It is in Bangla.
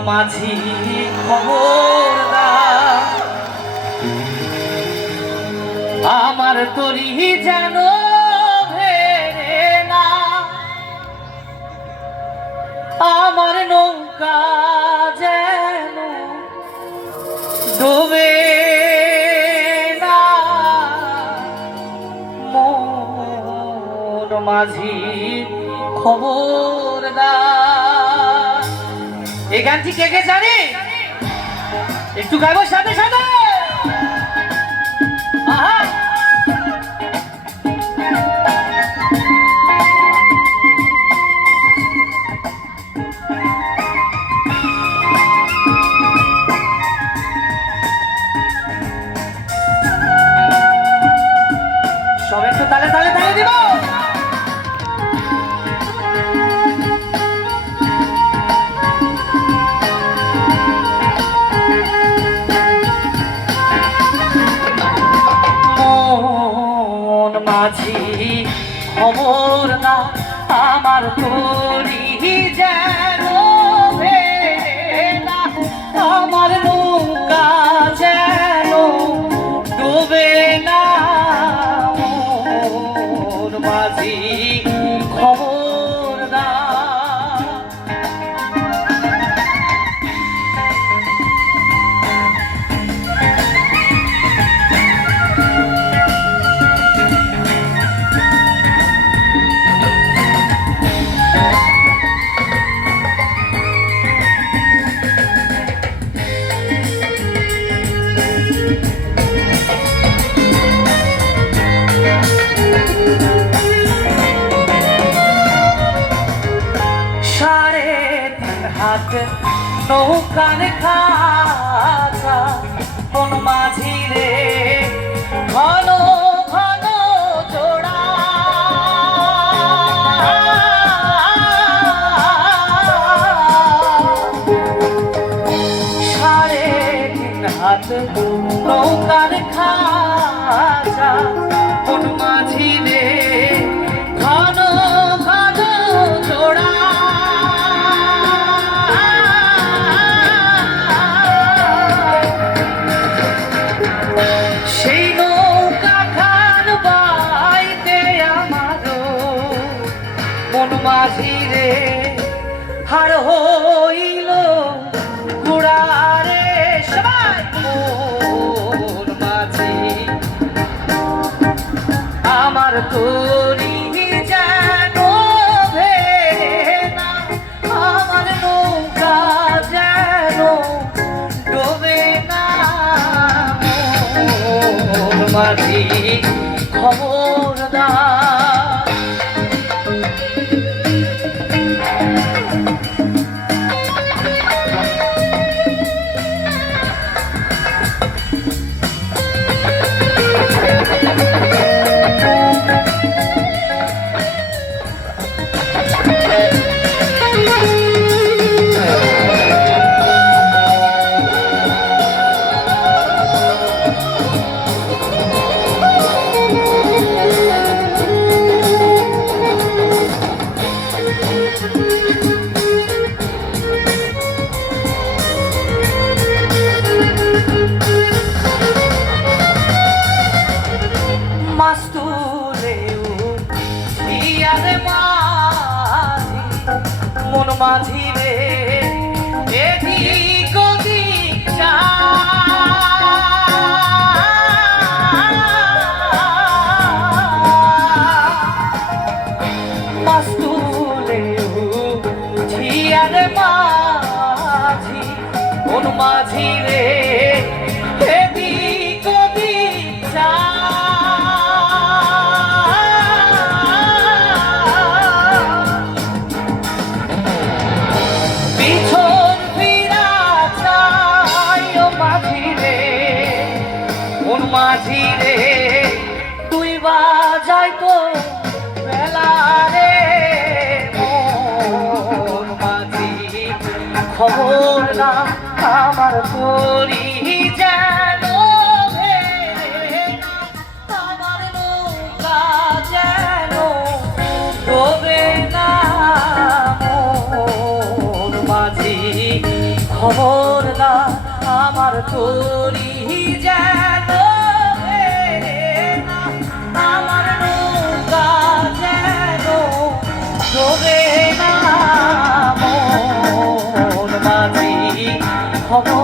মাঝি খবরদার। আমার তরি যেন না। আমার নৌকা যেন ডুবে মাঝি খবরদার। এই গানটি কে কে জানে? একটু গাইবো সাথে সাথে। আহা! খবর না আমার তরি যেন আমার নৌকা যেন ডুবে না। মাঝি নৌকার খাঁচা কোন মাঝি রে ঘন ঘন জোড়া। সাড়ে তিন হাত নৌকার খাঁচা কোন মাঝি রে মাঝি রে হার হইল ঘোড়ারে সবাই মাঝি। আমার তরি নৌকা যেন ডোবে না। মন মাঝি রে এদিক ওদিক মাস্তুরেও হিয়ারে মাঝি মন মাঝি মাঝি রে তুই বাজাই তো বেলা রে মন মাঝি। খবর না আমার করি না, ডোবে না আমার চুরি খবরদার